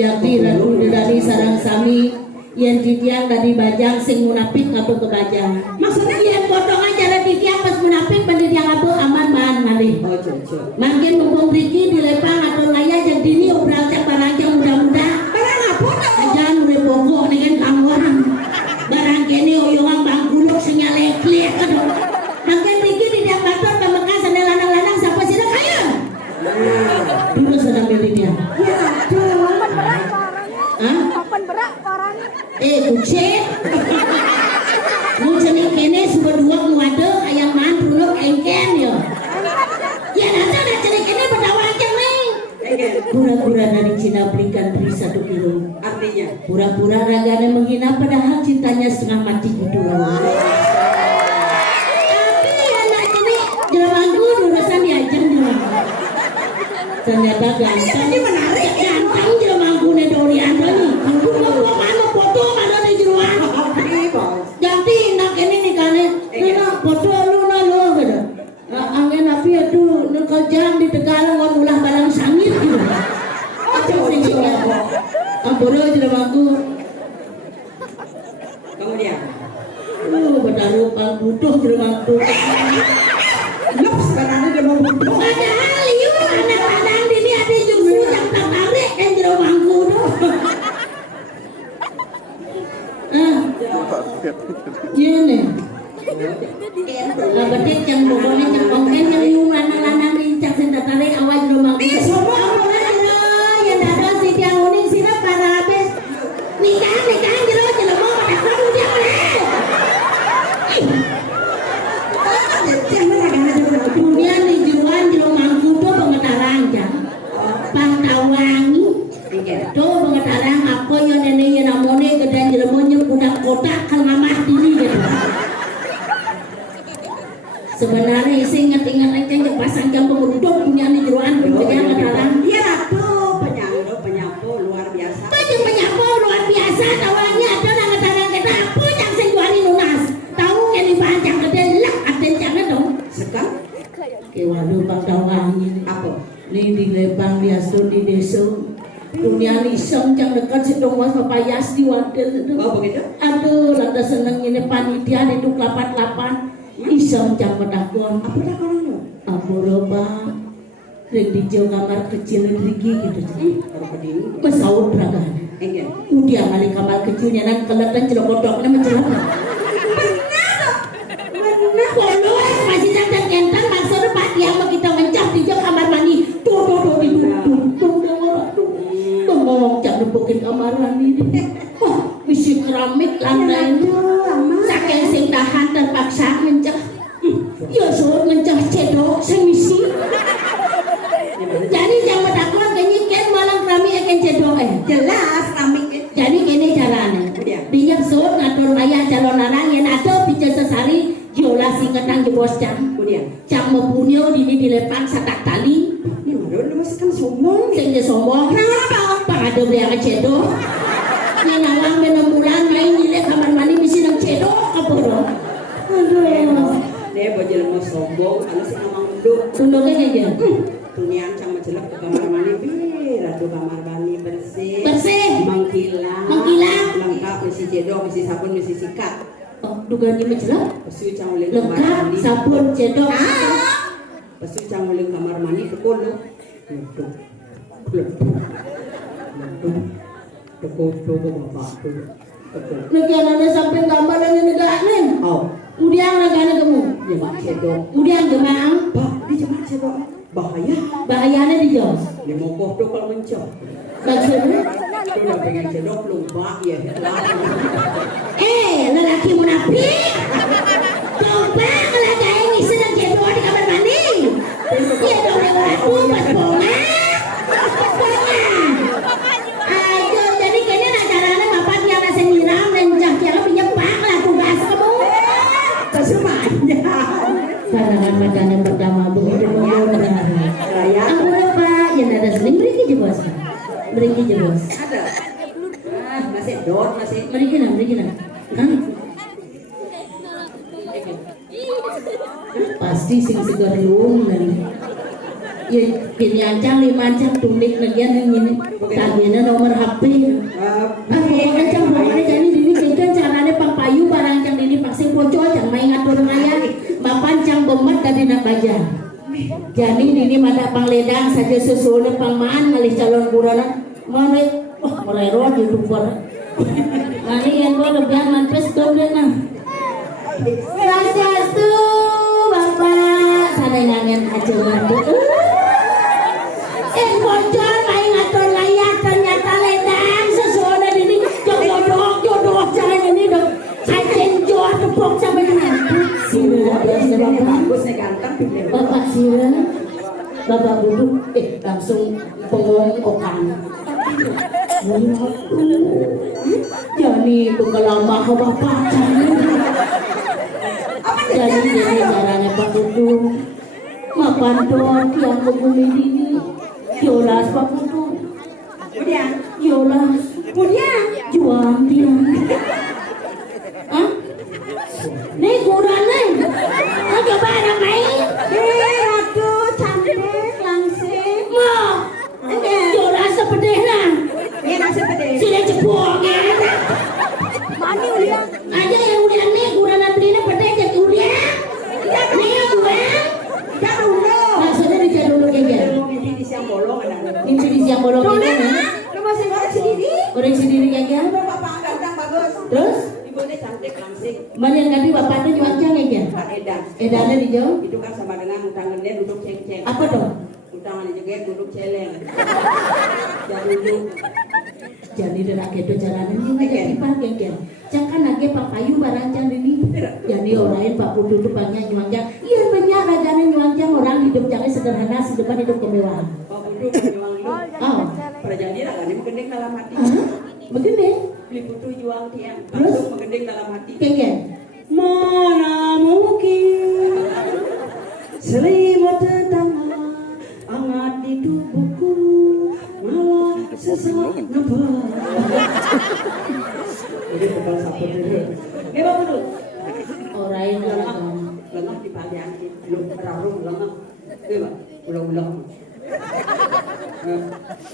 Jadi ratu dari sarang sami Yang titiang tadi bajang sing munafik ngapa ke bajang. Maksudnya yang potongan jalan titiang pas munafik bandit yang apa aman man ngalih. Oh cocok. Makin mumpung Riki dilepang atau laya jadi ini obral cak barang yang muda-muda. Barang apa dong? Jangan mulai pokok dengan kamuan. Barang kene oyongan bang guluk sinyalek-lek aduh. Makin Riki di dia kantor kemekas sandal lanang-lanang siapa sih kaya? Dulu sedang miliknya. Ya aduh. Hah? Kapan berak parahnya? Kucing. Lu seni kene sudah dua nguade ayam man pruluk engken yo. Ya nanti ada ceri kene berdawa aja nih. Pura-pura dari Cina belikan beri 1 kilo. Artinya? Pura-pura raganya menghina padahal cintanya setengah mati gitu. Tapi anak ini jalanku urusan diajeng dulu. Ternyata ganteng. Ini menarik. Ganteng jalanku nih dorian nih. Aku mau mana foto mana di jeruan. Ganti nak ini nih kan nana foto lu nalo gitu. Angin api itu nu kerjaan di Tegalang orang ulah balang sangit gitu. Macam singkat. Ampura jelemaku. Kemudian? Berdaru pang butuh jelemaku. Lep sekarang dia mau butuh. Padahal yuk anak-anak ini ada jumlah yang tertarik kan jelemaku tuh. Gini. Berarti yang pokoknya yang kongen yang yung lanang-lanang rincak sen tertarik awal jelemaku. Semua yang ada si tiang uning sini para habis nikah jelemaku pada kamu dia kemudian di jeruan jelemaku tuh pengetarang jang pangkawangi tuh pengetarang apa yang neneknya namanya gedan jelemonya kuda kotak kan ngamah diri gitu. Sebenarnya isi ingat-ingat aja yang pasang jam pemuduk punya di jeruan punya ngetarang. Iya tuh penyapu luar biasa. Penyapu luar biasa awalnya ada yang ngetarang kita apa yang sejuari lunas tahu yang dipanjang gede lek aten jangan dong. Sekarang? Waduh pangkawangi Apa? ini di Lebang biasa di desa dunia lisem yang dekat sedang was papayas di wadil itu. Oh begitu? Aduh lantas seneng ini panitia di itu kelapan-kelapan isem yang medakon Apa dah kalau lu? ampura bang yang di jauh kamar kecil Riki gitu Kalau pedini? mesaut beragam Enggak. udah kali kamar kecilnya nan kelihatan celok-celoknya mencelak benar polos masih santan kentan maksudnya pak dia mau kita mencap di jauh kamar mandi tuh ngomong jangan bukin kamar mandi wah misi keramik lantai saking sing tahan terpaksa mencah ya suruh mencah cedok semisi jadi yang berdakwah kenyikan malam keramik akan cedok Jelas keramik itu. jadi gini caranya dinyak suruh ngatur ayah calon larang yang ada bicara sesari jola singkatang jebos jam Kemudian? jam mempunyai dini dilepang satak tali Ini mana lu masih kan sombong. sing dia sombong kenapa ada beli yang cedok yang nawang 6 bulan main nilai kamar mandi misi nang cedok apa dong aduh Dia bojel mau sombong, anu sih ngomong unduk. tunduknya aja Tunian sama jelek ke kamar mandi, ratu kamar mandi bersih. bersih Mengkilat. Lengkap, misi cedok, misi sabun, misi sikat. oh dugaan ini jelas Pesu cang ulin kamar lengkap mandi. sabun cedok Pesu cang ulin kamar mandi pukul lu. Pukul bapak tuh. negara sampai gambar yang negarin Oh, udah negara kamu jemaah cedok. udah gemang Bah, di jemaah cedok bahaya. bahayanya di jauh Dia mau tuh kalau mencok. maksudnya Tuh udah pengen cedok lupa ya. lelaki munafik coba kalau kayak ngisi dan cedok di kamar mandi ya dong aku pas bonga ayo jadi kayaknya acaranya bapak dia rasa nyiram dan jangan pinjam pak lah tugas kamu Semuanya. pandangan yang pertama begitu benar Saya aku lupa yang ada sering beri aja bos ada. Masih dot masih. beri kan pasti sing segar lung dan ya kini ancang 5 ancang tulik lagian yang ini tagihnya nomor HP pokoknya jadi Jadi ini mata pangledang saja susunya pangmaan malih calon burana. Mana? Wah, merero di luar. Mani yang gua lebihan manpes doble nah. Swastiastu Bapak sadengangan aja mantu. Bocor main ngatur layak ternyata ledang sesuatu ini jodoh jangan ini dong. Aceng jodoh tepuk sampai nanti. Sila biasa Bagusnya ganteng pilih. Bapak sila, Bapak duduk, langsung pengong okan. Jadi pengelama ke Bapak. Jadi caranya Pak duduk, makan doang yang kebumi ini, jolas Pak duduk. Kemudian, Jolas, juang tiang. Hah? Nih kurang nih. Coba ada main. ratu cantik langsing. Mau. Jolas sepedehna. Ini nasi pedih. Sila jebol ya. Mani ulian. Aja yang ulian nih kurang belinya pedeh jadi ulian. Nih ulian. Tidak dulu. Maksudnya dijak dulu kayak Mimpi di siang bolong ada. Mimpi di siang bolong kayak Lu masih orang sendiri? Orang sendiri kayak Bapak ganteng bagus. Terus Ibunya cantik langsing. mana yang tadi bapaknya jualan kayak Pak Edan. Edannya dijauh. Itu kan sama dengan utang-utang duduk ceng-ceng. Apa dong? Utangan juga duduk celeng. Jadi duduk. Jadi derak itu jalanan ini ngajak ipar kayak jangan lagi Pak Payu barancan ini. Jadi orang Pak Putu itu banyak nyuanjang. Iya banyak rajanya nyuanjang orang hidup jangan sederhana sedepan hidup kemewahan. Pak Putu juang lu. Oh, Perjanjian lah ini menggending dalam hati. begini. Beli Putu juang tiang. Langsung menggending dalam hati. Kayak Mana mungkin selimut tetangga hangat di tubuhku malah sesak nafas. Jadi bekal sapu dulu. Ini Pak Putu. orang yang Lengah di palian belum merarung lengah. Iya Pak. Ulang-ulang.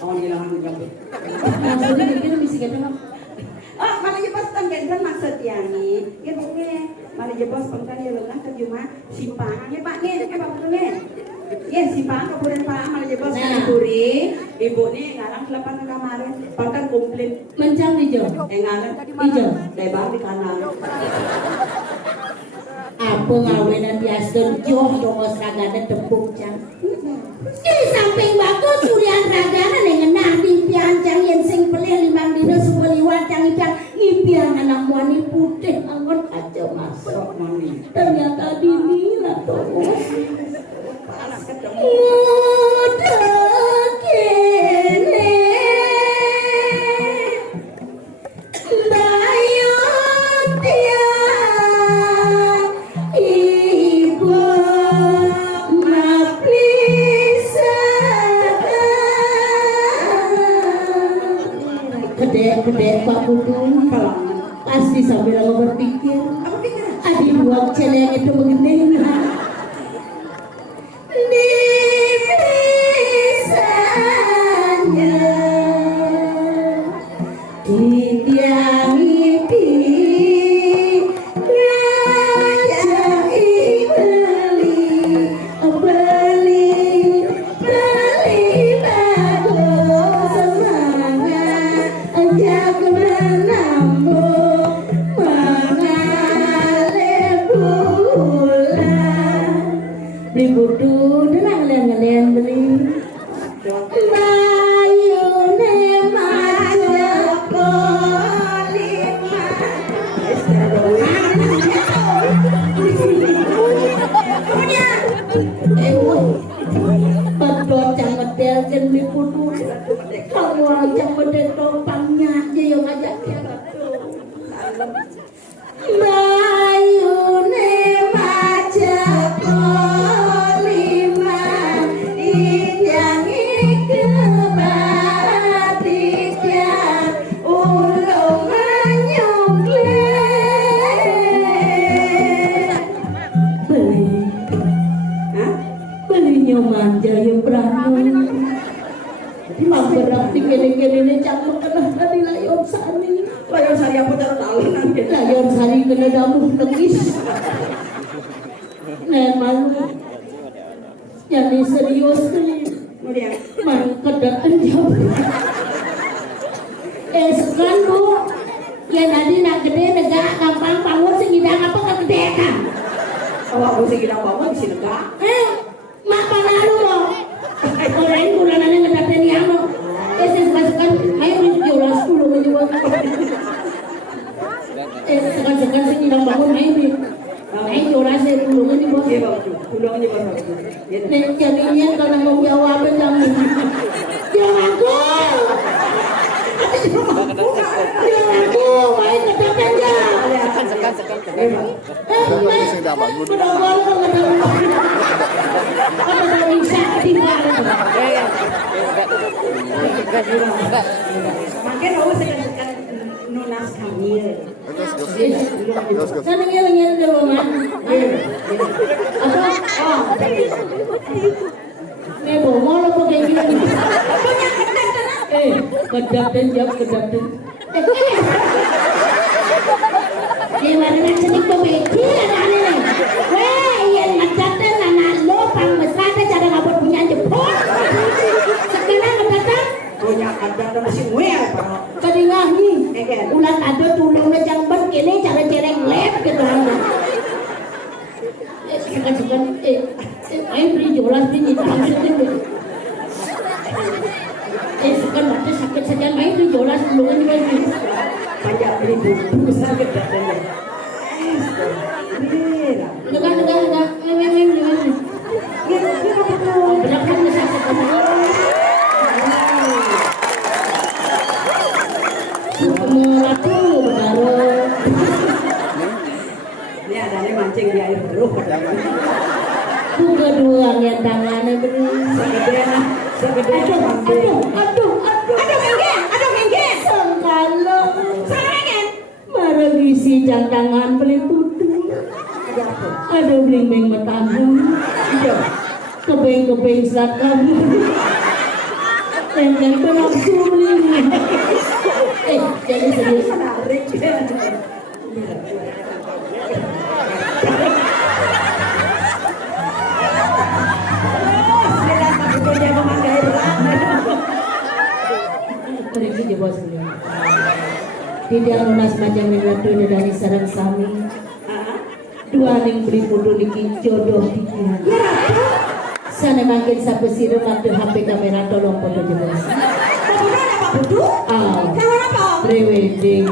Awang hilangan jambut. maksudnya mungkin bisa kita Oh, mana jebos tanggendran maksud ya nih. Ya boleh. Mana jebos pengkan ya lengah ke cuma simpangan ya Pak nih, Pak Putu nih. Ya simpangan kemudian Pak mana jebos kuri. Ibu nih ngarang selepan ke kemarin. Pangkan komplit. mencang hijau. Ngarang Hijau. lebar di kanan. Apa ngawenan biasa joh dong ragana tepung cang. Di samping bagus sulian ragana dengan nadi piancang yang sing pelih limang dino sebeliwan cang ipang impian anak wani putih angon kacau masuk. Mami. Ternyata dinilah dong. Panas ketemu. Udah kene Bayut tiang ibu Kedek Pak Putu pasti sambil berpikir Apa pikiran? adi buang celeng itu begini di pisahnya di tiang mimpi ngajai beli bagus semangat ajak menambung mengalir bulan beli butuh dan ngelen beli layune majak kolima pedot cang medel jen beli butuh kamu cang medel tompangnya aja yang ngajak layune majak kolima dijangi kebatikan ulung menyuklet beli nyoman jaya pranu manggerak di kene-kene cakep kena tadi layon sari Layon sari apa taruh lalu nanti. layon sari kena damu nengis nen malu jadi serius nih. Kemudian Mang kedaten jauh. Sekarang bu, ya tadi nak gede negak gampang bangun segidang apa kegedean. awak aku sih kita bawa di sini kak. Mak panalu lo. Orang bulanannya ngedaten yang lo. Sekarang ayo jualan 10 menjual. Sekarang segidang bangun ayo nih. Ayo jualan 10 menjual. Iya bawa tu, pulangnya bawa tu. Nek jadinya kalau mau jawab jamin. Jangan aku. Jangan aku, main kedapen ya. Sekan. Udah bisa tinggal. Makin awak sekan nunas kami. Sana ngel dulu man. Apa? Oh. Nebo mau lo pakai gini. Kedapen jawab kedapen. Gimana nak sedikit pemikiran aneh. Weh, yang ngedaten anak lo pang besar dah cara ngabut punya jempol. Sekarang ngedaten Punya kadang masih muel pak. kedingah ni. Ulat ada tulung na jamban kini cara cereng lep gitu. Sekan ayo beri jualan beri hitam sedikit. Sekan mata sakit saja main beri jualan sebelumnya juga. Banyak beli buku sakit katanya. Enggak. Belakang bisa sekarang. Meratu baru. Ini ada nih mancing di air keruh. Kedua yang tangannya beri. Segede Aduh, mengge. Sengkalo. Barang isi jang tangan beli putih. Ada bling-bling bertahan. Kebeng-kebeng selatan. Tengah berlangsung beli. Jadi serius. Pergi je bos beliau. Tidak lunas macam itu dari sarang sami. Dua ning beli putu niki jodoh tikian. Sana makin sampai siru waktu HP kamera tolong foto je bos. Pre-wedding.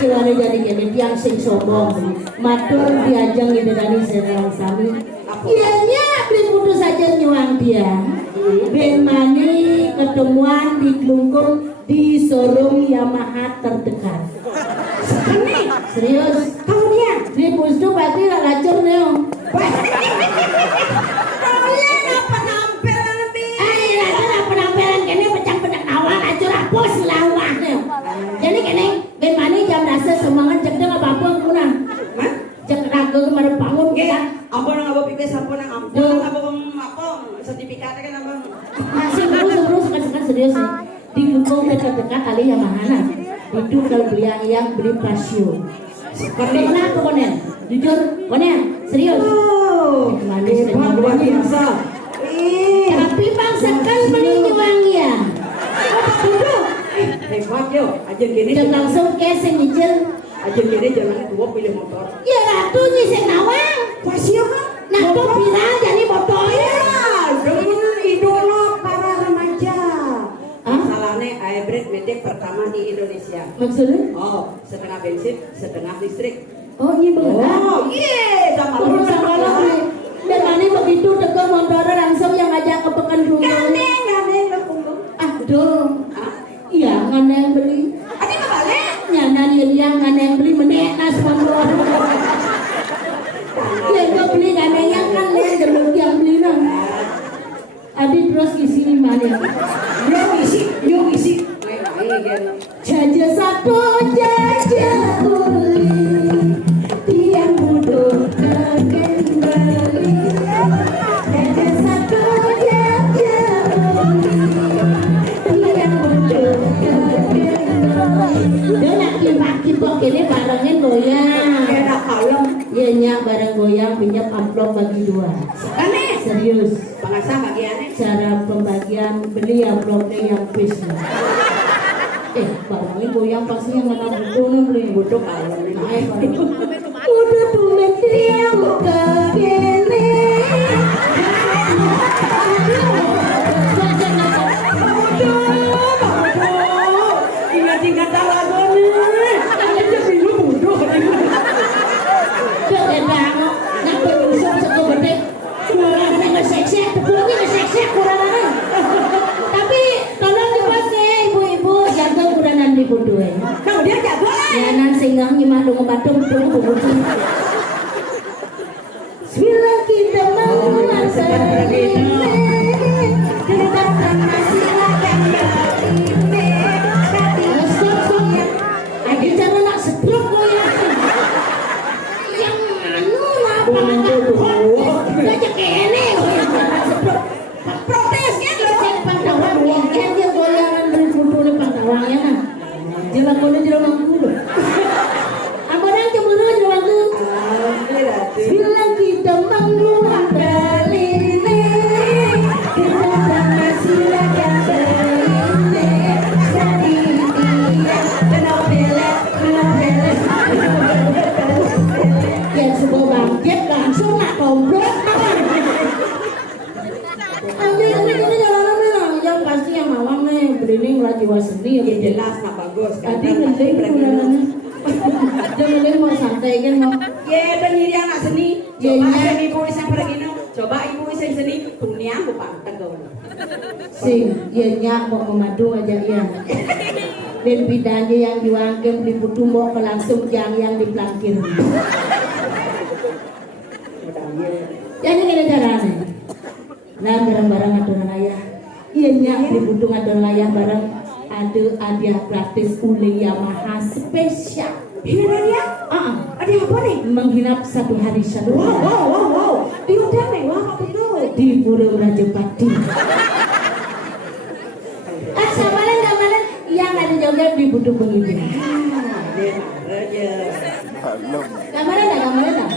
Keluarnya jadi gini tiang sing sombong. Matur diajang itu dari sarang sami. Ianya beli putu saja nyuang dia. Ben mani ketemuan di Klungkung di showroom Yamaha terdekat. Serius? Kamu dia? Di pusdu berarti lah lacur nih. Kalian apa nampelan lebih? Lacur apa penampilan kini pecah-pecah awal lacur hapus lawah nih. Jadi kini ben mani jam rasa semangat cek dengan apa kurang. Cek ragu kemarin bangun kita. Ampun ngapa pikir sampun ampun apa sertifikatnya kan abang. Masih terus sekan serius nih. Di Klungkung dekat-dekat kali Yamaha. Itu kalau beli yang beli Pasio. Kenapa konen? Jujur, konen? Serius? Manis dan luar biasa. Tapi bang sekali beli nyuang ya. Duduk. Hebat yo, aja gini. Jangan langsung keseng nyicil. Aja gini jalan tua pilih motor. Ya ratu nyiseng nawang. Pasio kan? Nah kok viral jadi motor ya? Dengan idola para remaja. Masalahnya hybrid medik pertama di Indonesia. Maksudnya? Oh, setengah bensin, setengah listrik. Oh iya benar. Oh iya, sama lu Sama lagi. Dan mana begitu tega motor langsung yang ngajak ke pekan dulu. Gandeng lah kumpul. Aduh. Iya ngana yang beli. Adi kebalik. Nyana dia ngana yang beli menek nas motor. Ya gue beli ngana yang kan lihat dulu yang beli nang. Adi terus isi mana? Yo isi. Main-main. Jaja satu jaja uli, tiang butuh kembali. Jaja satu jaja uli, tiang butuh kembali. Dia nak kipak ini barangnya goyang. Kayak kalem. Iya nyak barang goyang pinjam amplop bagi dua. Aneh. Serius. Pangasa bagiannya. Cara pembagian beli amplopnya yang bis. Barangnya goyang pasti yang mana butuh nih beli. Butuh kalau ini. Udah tulen dia muka gini. Ingat-ingat lagu nih. Aja bingung bodoh. Ngapa usah satu gede. Kurang nggak seksi, tepungnya nggak seksi kurang. Tapi tolong dipasnya ibu-ibu jaga kuranan di bodoh. Kau dia jago lah. Ya nan singang gimana dong batung bodoh. Bila kita mau masa ini, kita masih akan ini. Ada cara nak setruk lo ya. Yang anu apa? Gajah kene. Protesnya di Pantawang. Yang dia goyangan dari foto di Pantawang ya nah. Jelang kono jelang mangku. Apa nang cemburu jelang mangku? Bila kita mengeluarkan kali ini, kita masih akan ini. Yang sebuah bangkit langsung nak komplek. Ini jalanan bilang yang pasti yang mawang nih berining lah jiwa seni Ya jelas nak bagus. tadi ngelih bulanannya jangan mau santai kan mau Ya dan nyiri anak seni. Ya, Coba iya. ibu iseng pergi no. Coba ibu iseng seni. Dunia aku pantang kau. sing ya nyak mau memadu aja ya dan bidanya yang diwanggil di putu mau ke langsung yang dipelangkir jadi gini caranya nah barang-barang adonan ayah iya nyak di putu adonan ayah barang ada hadiah gratis uli Yamaha spesial Beneran ya? Ada apa nih? menghinap satu hari satu malam Wow. Di hotel mewah apa tuh? di Pura Rajapati. Samalan yang ada joget di Butuh Pengibin. Kamaran dah.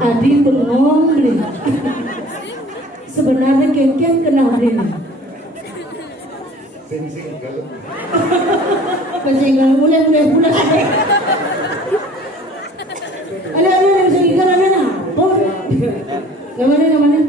Adi bengong beli. Sebenarnya kengkeng kenal beli. Pesinggal mulai. Ada pesinggal ada na. Oh, kemana?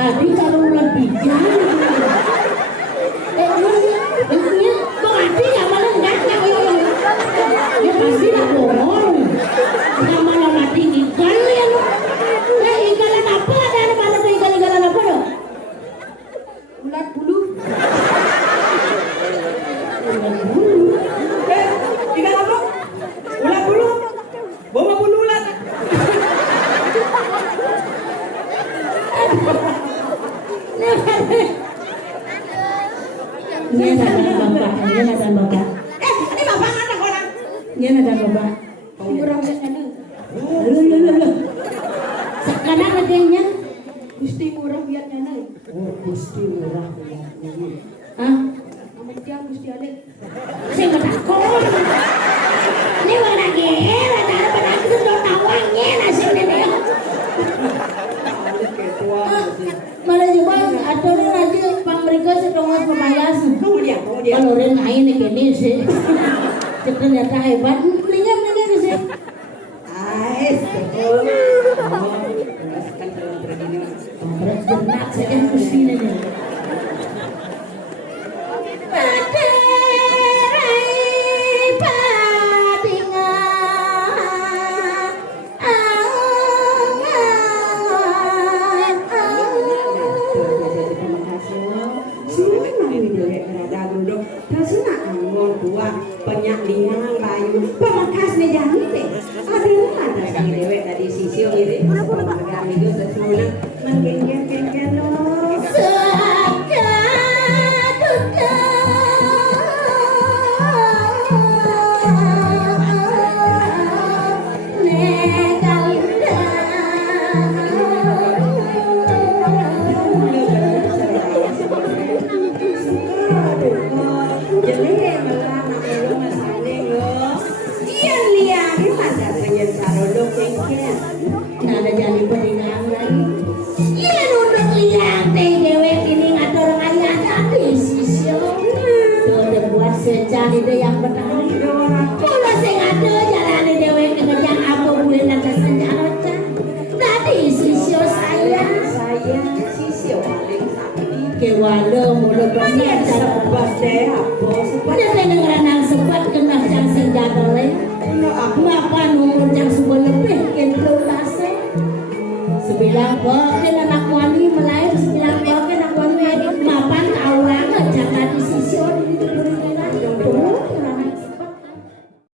Adi kalau lebih jauh. Kok Adi nggak malah enggak? Ya pasti lah bohong. Nggak malah mati ikan ya lo. Ikalan apa? Ada mana tuh ikan-ikalan apa lo? Ulat bulu. Ulat bulu. Ini ada bapak. Ini bapak anak orang. Ini ada bapak. Murah biasa nih. Lu. Sekarang adanya Gusti murah biatnya nih. Gusti murah. Hah? Kamu dia Gusti Alik. Saya bertakon. Ini warna gel, ada pada sudah tawangnya nasi ini. Malah juga aturnya lagi pamrika setengah pemayas. Kemudian. Kalau orang lain ini sih, ternyata hebat. Mendingan sih. Betul. Kan dalam begini. Berat saja Gusti ini. Penyaklingan bayu pemakas nih jangan deh ada si dewek tadi sisi ini pemakas itu sesuatu menggen loh Ada jadi peningan lagi. Iya nunduk lihat teh dewek ini ngatur ayah tapi sisyo. Tuh udah buat secari deh yang benar. Kalau saya ngado jalan dewek ngejar apa boleh nanti senjata. Tadi sisyo saya sisio paling sakti kewalo mulut banyak cara sebab deh apa pada tenang ranang sempat kena yang senjata lain. Apa nomor yang sebuah lebih kental rasa. Sebilang kok anak wali melahir sebilang kok